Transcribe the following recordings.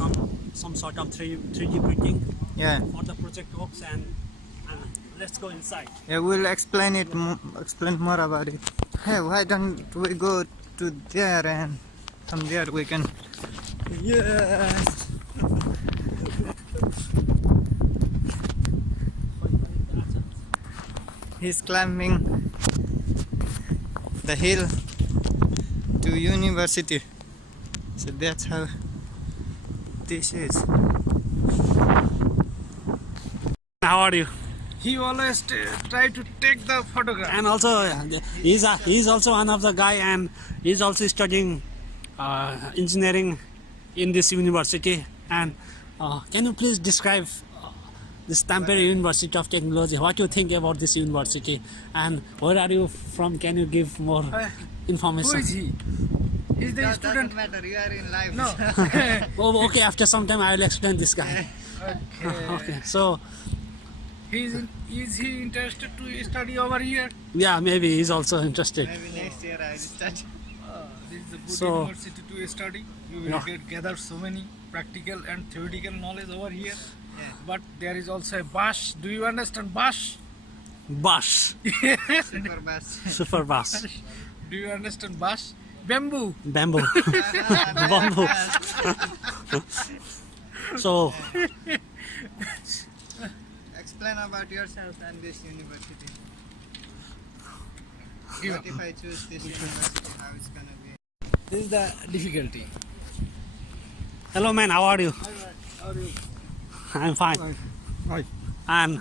some sort of 3D printing Yeah. for the project works, and let's go inside. Yeah, we'll explain more about it. Hey, why don't we go to there, and from there we can. Yes. He's climbing the hill to university. So that's how this is. How are you? He always try to take the photograph. And also, he's also one of the guy, and he's also studying engineering in this university. And can you please describe this Tampere University of Technology? What you think about this university, and where are you from? Can you give more information? Who is he? He's the student. Doesn't matter. You are in life. No. Oh, okay. After some time, I will explain this guy. Okay. Okay. So, Is he interested to study over here? yeah, maybe he's also interested. Maybe next year I will start. This is a good So- university to study. You will Yeah. gather so many practical and theoretical knowledge over here. Yeah. But there is also a bash. Do you understand bash? Bash, Super bus. super bash, Do you understand bash? Bamboo. bamboo, bamboo. So, Explain about yourself and this university. Give What up. if I choose this university? How it's gonna be? This is the difficulty. hello man, how are you? How are you? I'm fine. Hi. And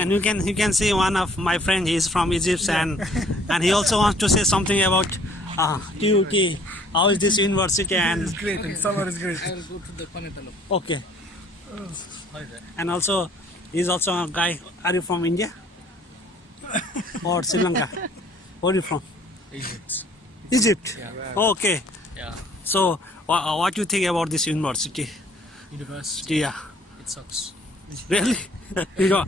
you can see one of my friend. He's from Egypt, and he also wants to say something about TUT. How is this university? And It's great. Summer is great. I will go to the Panetalo. okay, Hi there. and also he's also a guy. Are you from India or Sri Lanka? Where are you from? Egypt. Egypt. Yeah. Okay. Yeah. So what do you think about this university? University. Yeah. It sucks. Really? you don't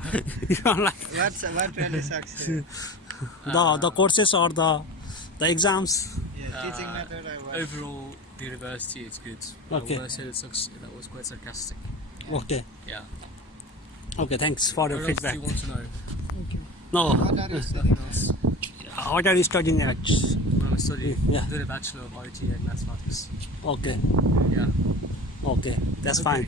like What really sucks? Here? the courses or the exams? Yeah, teaching method or what? Overall, the university is good. Okay. When I said it sucks, that was quite sarcastic. Okay. Yeah. Okay. Thanks for your What else do feedback. you want to know? No. What are you studying? What are you studying at? When I studied, Yeah. did a Bachelor of IT and Mathematics. Okay. Yeah. Okay. That's fine.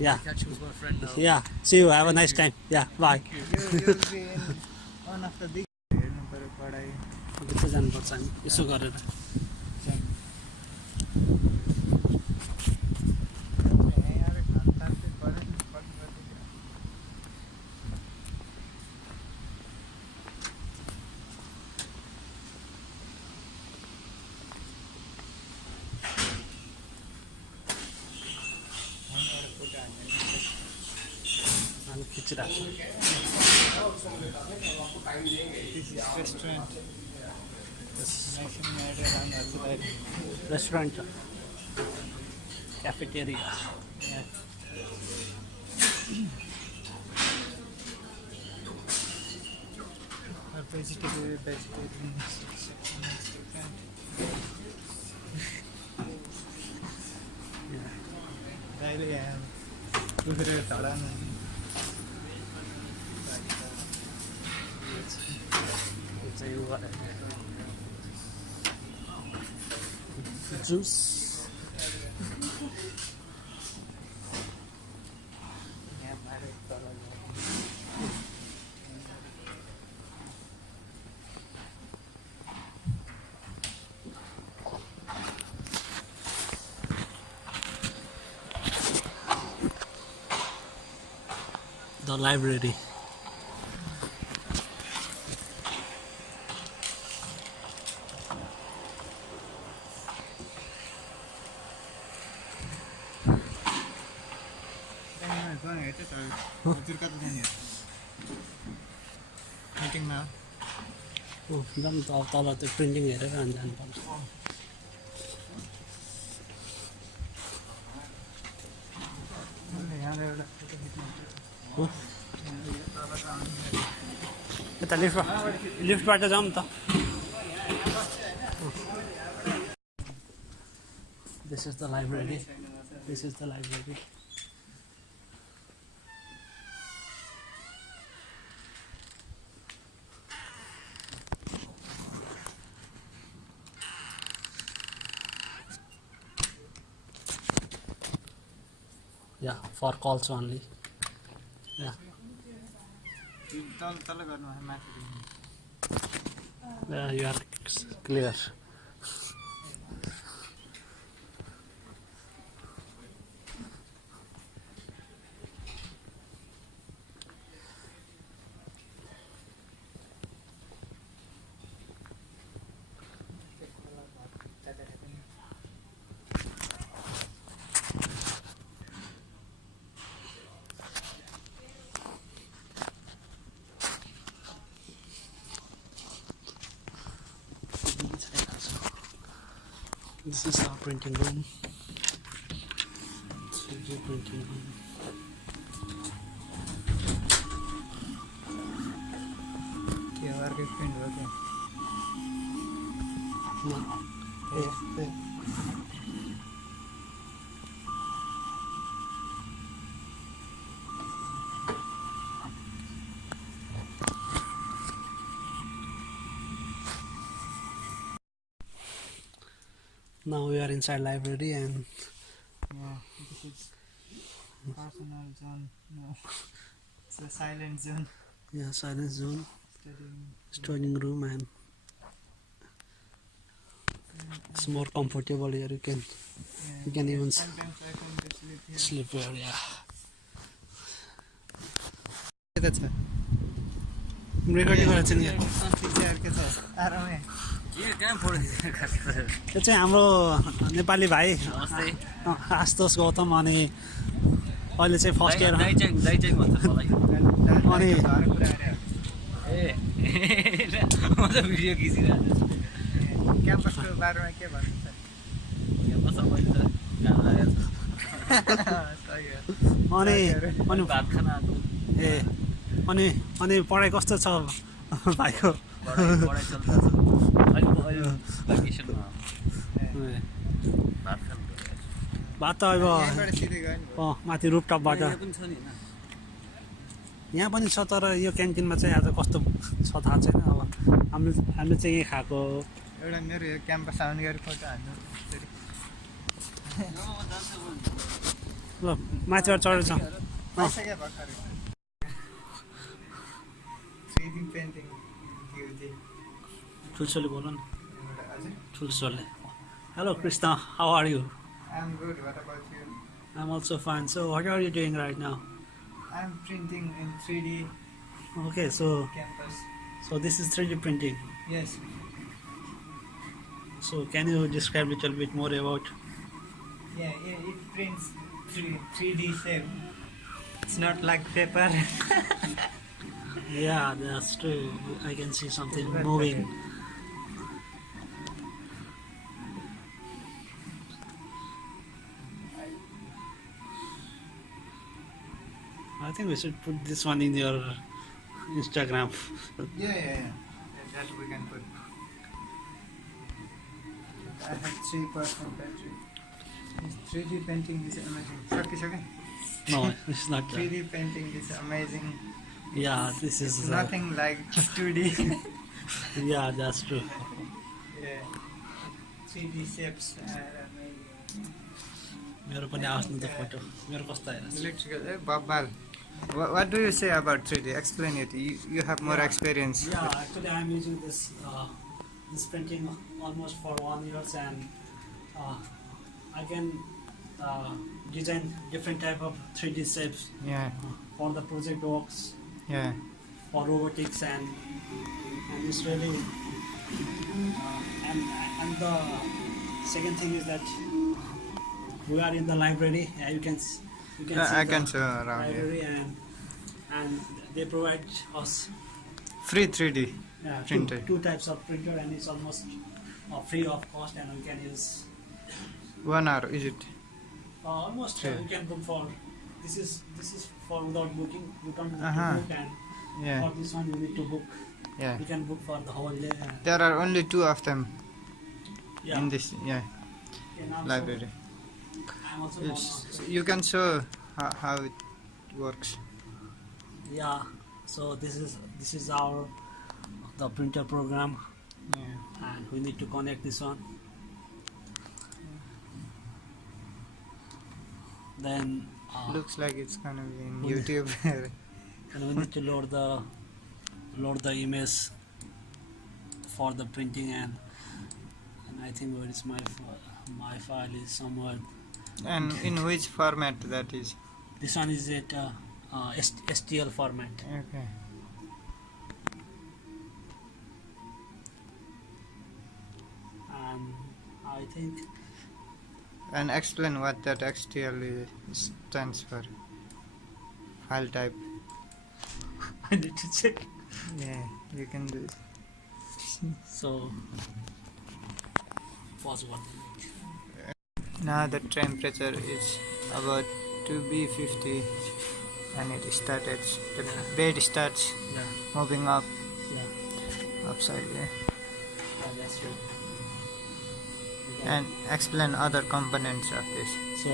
Yeah. Catch you with my friend now. Yeah. See you. Have a nice time. Yeah. Bye. You'll be in one of the big. पढाइ भित्र जानुपर्छ हामी यसो गरेर हामी खिचिरहेको restaurant cafeteria. vegetarian daily Juice. The library. मिटिङमा एकदम तल त्यो प्रिन्टिङ हेरेर अनि जानुपर्छ यता लिफ्टबाट जाउँ त This is the library. This is the library. Yeah, for calls only. Yeah, तल गर्नु माथि yeah, you are clear. This is our printing room. 3D printing room. के अर्कै प्रिन्ट हो क्या No. Hey. Now we are inside library and Yeah, this is personal zone. No, it's a silent zone. yeah, silence zone, Studying. studying room, and it's more comfortable here. You can even Sometimes I come to sleep here. sleep here. Yeah. That's it. Recording गरेर चाहिँ नि Teacher के छ आरामै ये कहाँ पढ्यो यो चाहिँ हाम्रो नेपाली भाइ नमस्ते आशुतोष गौतम अनि अहिले चाहिँ फर्स्ट इयर दाइ चाहिँ भन्छ मलाई अनि घर पुऱ्याएर ए म त भिडियो खिचिरहेको क्याम्पसको बारेमा के भन्नु छ क्याम्पसमा मैले त काम लागेको सही हो अनि छ भात खान आएको ए अनि पढाइ कस्तो छ भाइको पढाइ चल्दैछ अहिले भ्याकेसनमा ए, भात खानु भात त अब यहीँबाट सिधै गयो नि माथि रुपटपबाट पनि छ नि होइन यहाँ पनि छ तर यो क्यान्टिनमा चाहिँ आज कस्तो छ थाहा छैन अब हामीले चाहिँ यहीँ खाएको एउटा मेरो यो क्याम्पस आउने गरी फोटो हान्नु फेरि ल माथिबाट चढेछ भइसक्यो भर्खर 3D पेन्टिङ ठुल्छोले बोल न हजुर ठुल्छोले hello Krishna how are you I'm good. What about you? I'm also fine. So what are you doing right now? I'm printing in 3D Okay, so campus. this is 3D printing. Yes. So can you describe a little bit more about? Yeah, it prints 3D shape. It's not like paper. Yeah, that's true. I can see something moving. I think we should put this one in your Instagram. Yeah. That we can put. I have 3% battery. This 3D painting is amazing. Okay. No, it's not. 3D painting is amazing. Yeah, this is. It's nothing like 2D. Yeah, that's true. Yeah. 3D shapes are amazing. मेरो पनि आउँछ नि त photo मेरो कस्तो आएछ Electrical, Babbal. What do you say about 3D? Explain it. You have more experience. Yeah, actually I'm using this this printing almost for 1 year, and I can design different type of 3D shapes Yeah. for the project works, Yeah. for robotics, and it's really and the second thing is that we are in the library. You can see I the can show around here. library, and they provide us Free 3D. Printer. two types of printer, and it's almost free of cost, and we can use 1 hour, is it? almost Sure. we can book for this is for without booking. You don't need Uh-huh. to book, and Yeah. for this one you need to book. Yeah. You can book for the whole day. There are only 2 of them Yeah. in this And also, library. I'm also You can show how it works. yeah. So this is our the printer program, Yeah. and we need to connect this one. Then Looks like it's gonna be in Yeah. YouTube. and we need to load the image for the printing, and I think where is my file is somewhere. And in which format that is? This one is at STL format. Okay. And I think And explain what that XTL stands for. File type. I need to check. Yeah, you can do it. So pause 1 minute. Now the temperature is about 2B50 and it started. The bed starts Yeah, moving up yeah, upside. Yeah. that's true. And explain other components of this. So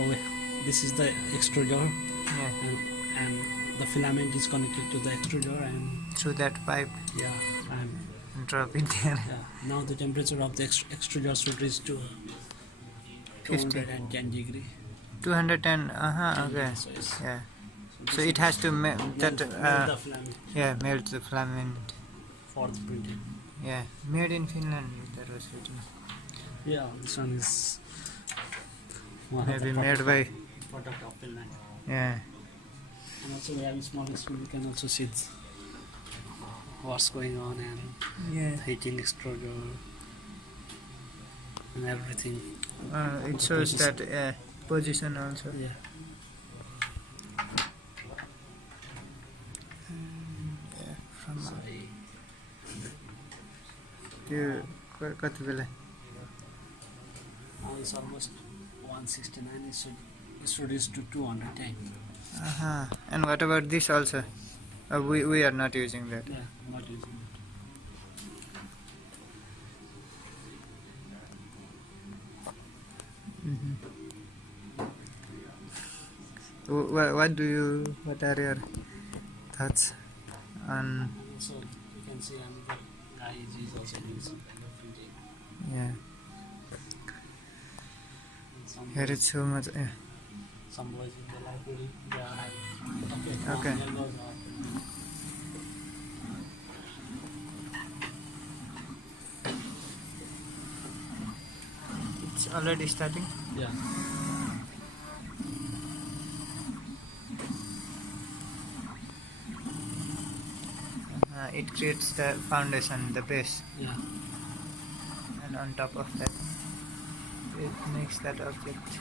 this is the extruder, Yeah. and the filament is connected to the extruder, and Through that pipe yeah, and drop it there. yeah. Now the temperature of the extruder should reach to 210 degree. 210. Okay. So it's, Yeah. this So it has to melt melt that. the filament Yeah, melt the filament. for the printing. Yeah, made in Finland. That was written. Yeah, this one is one of Maybe the made by. product of Finland. Yeah. And also we have a small screen, you can also see what's going on, and Yeah. heating extruder and everything. It shows that position also. Yeah. From So, त्यो कति बेला now it's almost 169. It should reach to 210. And what about this also? We are not using that. Yeah, I'm not using it. What are your thoughts on? So you can see another guy is also doing some kind of printing. Yeah, And some here it's so much. Yeah. some boys in the library. Yeah. Okay. There goes our printing. It's already starting. Yeah. It creates the foundation, the base, Yeah. and on top of that, it makes that object.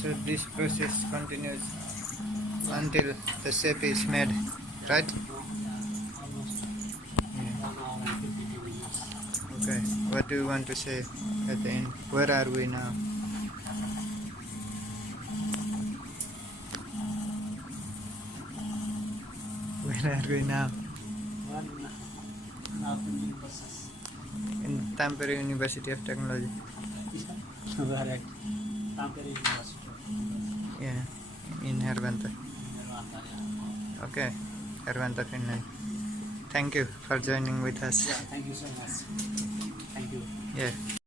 So this process continues until the shape is made, right? Almost 1 hour and 52 minutes. Okay. What do you want to say at the end? Where are we now? Where are we now? Well, now printing process. In Tampere University of Technology. We are at Tampere University. Yeah, in Hervanta. Nirvana, yeah. Okay, Hervanta, Finland. Thank you for joining with us. Yeah, thank you so much. Thank you. Yeah.